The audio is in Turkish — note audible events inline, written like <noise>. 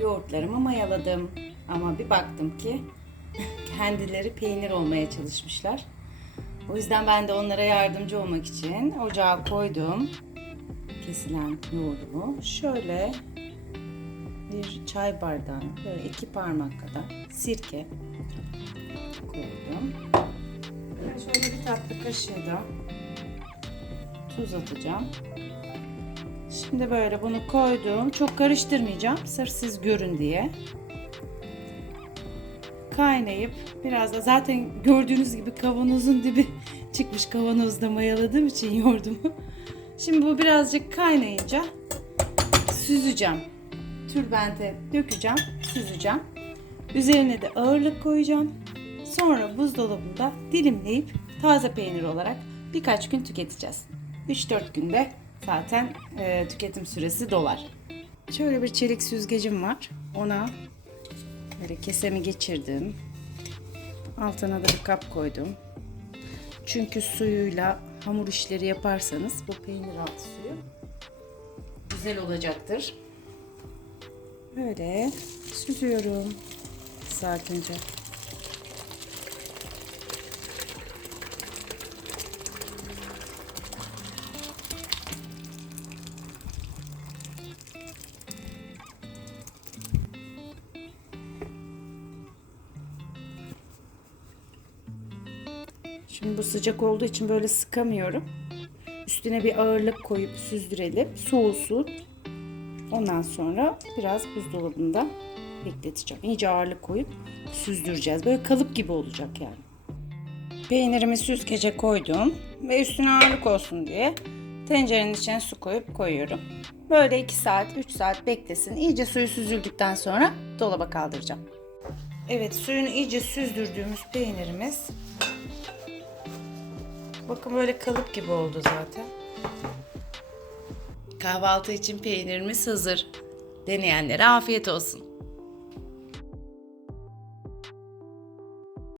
Yoğurtlarımı mayaladım. Ama bir baktım ki <laughs> kendileri peynir olmaya çalışmışlar. O yüzden ben de onlara yardımcı olmak için ocağa koydum. Kesilen yoğurdumu. Şöyle bir çay bardağına böyle iki parmak kadar sirke koydum. Şöyle bir tatlı kaşığı da tuz atacağım. Şimdi böyle bunu koydum. Çok karıştırmayacağım. Sırf siz görün diye. Kaynayıp biraz da zaten gördüğünüz gibi kavanozun dibi <laughs> çıkmış kavanozda mayaladığım için yoğurdumu. Şimdi bu birazcık kaynayınca süzeceğim. Tülbente dökeceğim, süzeceğim. Üzerine de ağırlık koyacağım. Sonra buzdolabında dilimleyip taze peynir olarak birkaç gün tüketeceğiz. 3-4 günde zaten e, tüketim süresi dolar. Şöyle bir çelik süzgecim var. Ona böyle kesemi geçirdim. Altına da bir kap koydum. Çünkü suyuyla hamur işleri yaparsanız bu peynir altı suyu güzel olacaktır. Böyle süzüyorum sakince. Şimdi bu sıcak olduğu için böyle sıkamıyorum. Üstüne bir ağırlık koyup süzdürelim. Soğusun. Ondan sonra biraz buzdolabında bekleteceğim. İyice ağırlık koyup süzdüreceğiz. Böyle kalıp gibi olacak yani. Peynirimi süzgece koydum ve üstüne ağırlık olsun diye tencerenin içine su koyup koyuyorum. Böyle 2 saat, 3 saat beklesin. İyice suyu süzüldükten sonra dolaba kaldıracağım. Evet, suyunu iyice süzdürdüğümüz peynirimiz Bakın böyle kalıp gibi oldu zaten. Kahvaltı için peynirimiz hazır. Deneyenlere afiyet olsun.